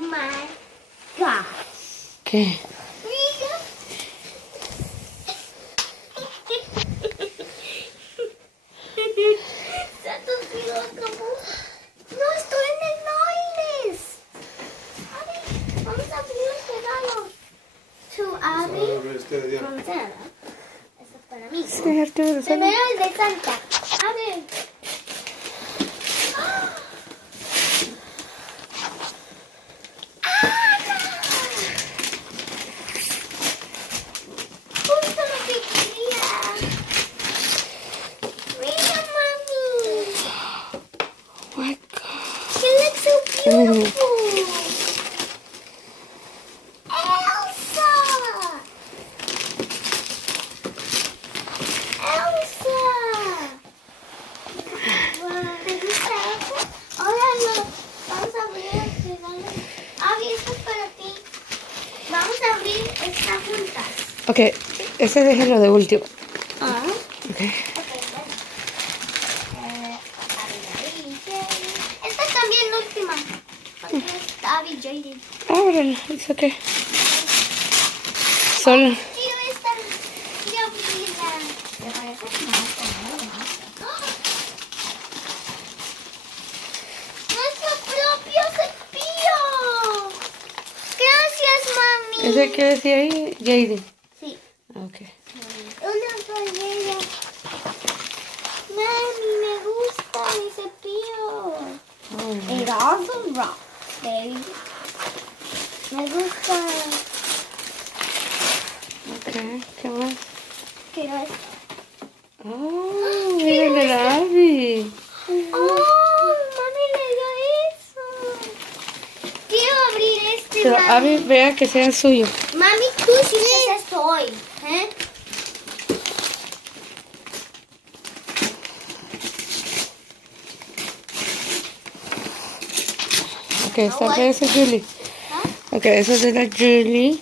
my gosh. ¿Qué? Mira. Santos Dios, como... No estoy en el Noines. Abby, vamos a abrir los regalos. To Abby. Vamos a ver. Esto es para mí. Sí, Arturo, Primero el de Santa. A ver. Justo lo que quería. Mira, mami. Oh my God. She looks so beautiful. Elsa. ¿Te gusta eso? Ahora no. Vamos a abrir los regalos. Abby, esto es para ti. Vamos a abrir esta juntas. Ok, ese déjelo de último. Ah. Ok. Esta es también la última. Porque es Abby Jaden. Ábrelo, es ok. Solo. Quiero esta. Quiero abrirla. ¿Te parece? ¡Nuestro propio cepillo! Gracias, mami. ¿Ese qué decía ahí? Jaden. Sí. Ok. Una toallera. Mami, me gusta mi cepillo. Oh. It also rocks, baby. Me gusta. Ok, ¿qué más? Quiero esto. Oh, mira el de la Abby. Oh, mami le dio eso. Quiero abrir este, Pero mami. Abby, vea que sea suyo. Mami, tú sí haces esto hoy, ¿eh? Ok, esta vez es Julie. ¿Ah? Ok, esa es de la Julie.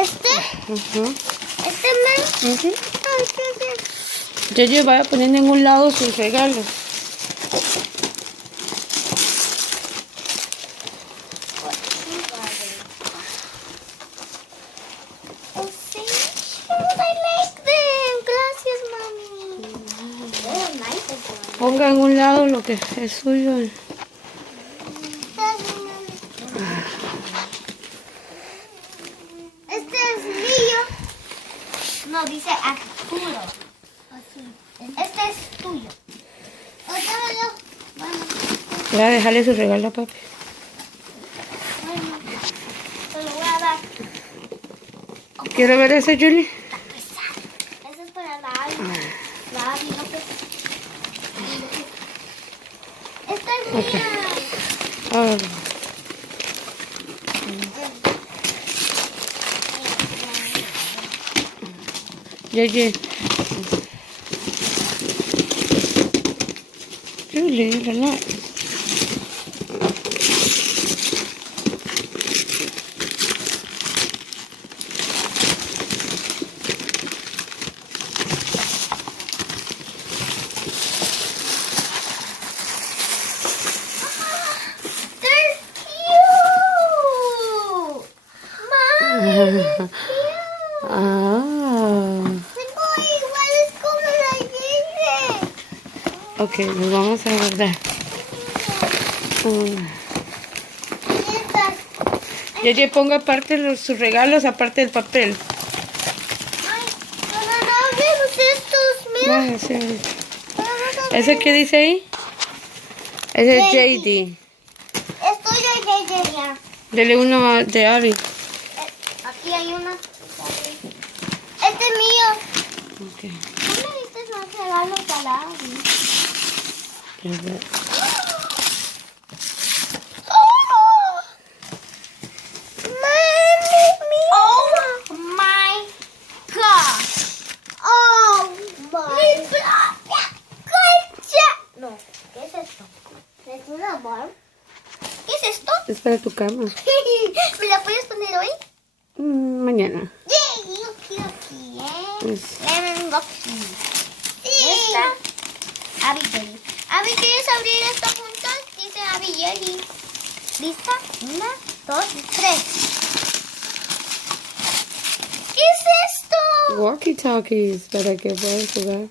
Este, Ajá. este man. Ujú. Ay, qué bien. Yo vaya poniendo en un lado sus regalos. Oh, sí. I like them. Gracias, mami. They're nice as well. Ponga en un lado lo que es suyo. Gracias, mami. Este es mío. No, dice Arturo. Así. Este es tuyo. Dámelo. Bueno, Voy a dejarle su regalo a papi. bueno. Te lo voy a dar. ¿Quiere ver ese, Julie? Está pesado. Ese es para la Abby. La Abby no pesa. Esta es mía. Ah, Julie, relax. They're cute. Mommy, they're cute. Ah, Tengo iguales como la Jaden. ok, nos vamos a guardar. Estas. Yeye, ponga aparte sus regalos, aparte del papel. Ay, no vemos estos. Mira. Vaya, sí. Vamos a ¿Ese ver. qué dice ahí? Ese es JD. JD. Es tuyo, Jaden, ya. Dele uno de Abby. Aquí hay una. Este es mío. Ok. ¿No me diste más regalos a la Abby? Oh, my gosh. Oh my. Mi propia cocha. No, ¿qué es esto? ¿Es una bar? ¿Qué es esto? Es para tu cama. ¿Me la puedes poner hoy? Mañana. ¡Yay! Yo quiero aquí, Pues, Lemon Bucky. Sí. Esta. Abby Jelly. Abby, ¿quieres abrir esto juntos? Dice Abby Jelly. ¿Lista? 1, 2, 3. ¿Qué es esto? Walkie-talkies para que puedan jugar.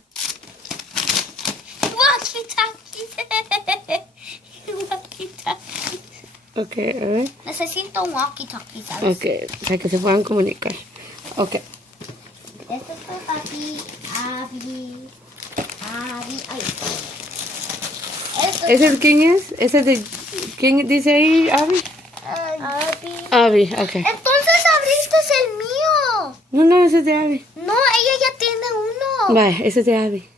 Walkie-talkies. Walkie-talkies. Ok, a ver. Necesito un walkie-talkie, ¿sabes? Ok, para que se puedan comunicar. Ok. Esto es para papi, Abby. Ay. Esto ¿Ese quién es? ¿Ese de quién dice ahí, Abby? Abby. Abby, ok. Entonces abriste el mío. No, ese es de Abby. No, ella ya tiene uno. Vale, ese es de Abby.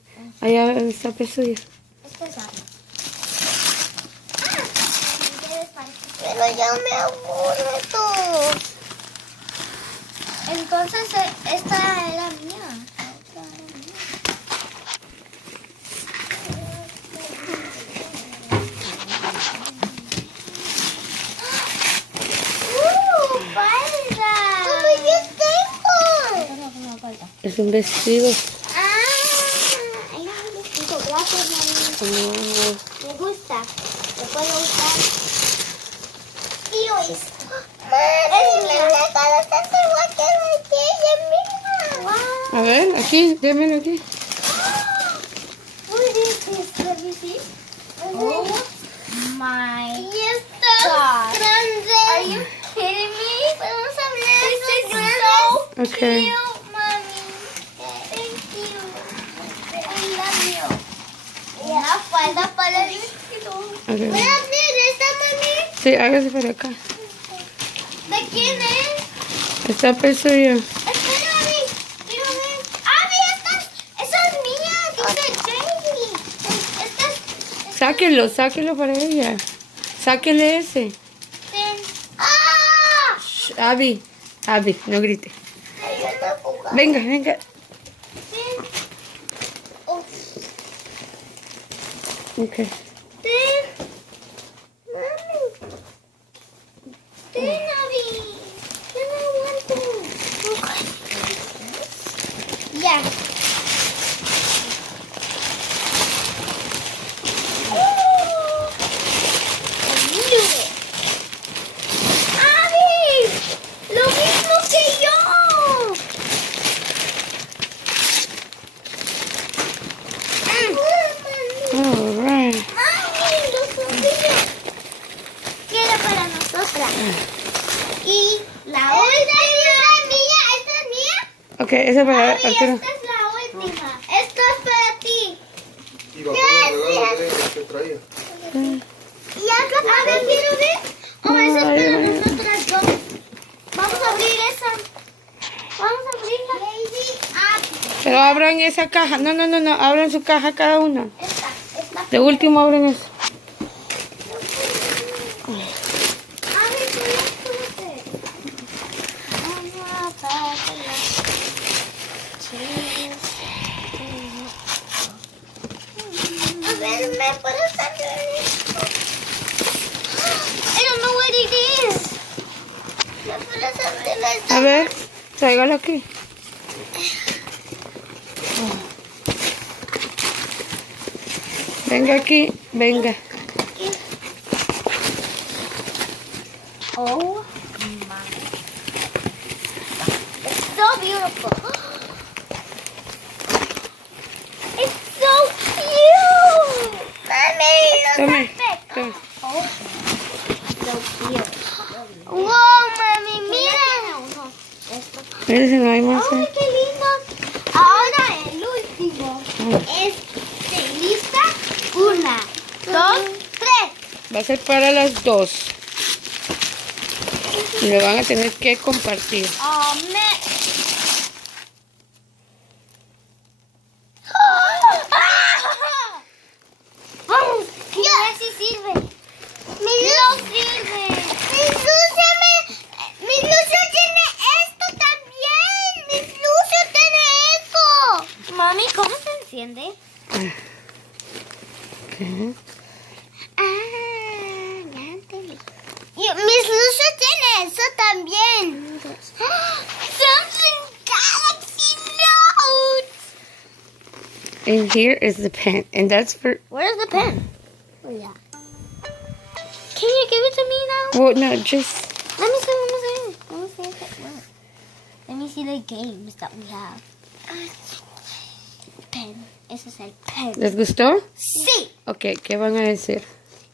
Allá está el suyo. Este es Abby. Pero ya me aburro. Entonces esta era mía. ¡Falda! ¡Como yo tengo! Es un vestido. Ay, un vestido. Gracias, mami. Me gusta. Lo puedo usar. Tío, es mira, cada tanto igual que aquella, mira. A ver, aquí, démelo aquí. What is this? Let me see. Oh my God. Grande. Are you kidding me? Vamos a hablar de grande. Ok. Cute, mami. Thank you. I love you. Una falda para el vestido. Ok. ¿Puedes abrir esta, mami? Sí, hágase para acá. ¿De quién es? Está el suyo. Espera, Abby. Quiero ver. Abby, esa es mía. Dice Jamie. Esta es... Sáquelo para ella. Sáquele ese. ¡Ah! Shh, Abby, no grite. Ayúdame a jugar. Venga. Oh, Ok. ten. Mami. Ten, Abby. Yo no aguanto. Ya. ¡Abby! ¡Lo mismo que yo! All right. ¡Mami! ¡Los bombillos! Queda para nosotras. Y la última. ¿Esta es mía? Ok, ese para Abby, esta Arturo. es la última. Esto es para ti. Y bajó los regalos que traía. ¿Y acá también quiero ver? ¿O esa es para nosotras dos? Vamos a abrir esa. Vamos a abrirla. Pero abran esa caja. No. Abran su caja cada una. Esta. De último abren eso. Abre tú, espérate. Vamos a apagarla. A ver, ¿me puedes abrir esto? I don't know what it is. ¿Me puedes abrir esto? A ver, tráigalo aquí. Venga aquí, venga. Oh my. It's so beautiful. It's so cute. Mommy, look Tome, at that. tome. Oh, so cute. Wow, mami, mira. Mira si no hay más. Ay, qué lindo. Ahora el último. ¿Lista? 1, 2, 3. Va a ser para las dos. Y lo van a tener que compartir. Oh, vamos, quiero ver si sirve. No sirve. Mi Lucio tiene esto también. Mi Lucio tiene esto. Mami, ¿cómo se enciende? Okay. Ya entendí. Mis Lucio tiene eso también. Samsung Galaxy Note. And here is the pen. And that's for... Where's the pen? Oh, yeah. Can you give it to me now? Well, no, just... Let me see if it works. Let me see the games that we have. Pen. Ese es el pen. ¿Les gustó? Sí. Ok, ¿qué van a decir?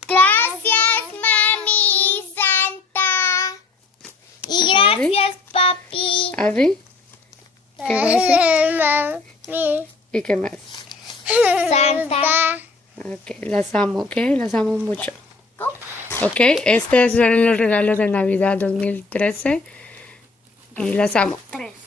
Gracias, mami Santa. Y gracias, papi. ¿Avi? ¿Qué va a decir? Mami ¿Y qué más? Santa. Ok, las amo, ok, las amo mucho. Ok, estos son los regalos de Navidad 2013 y las amo. 3.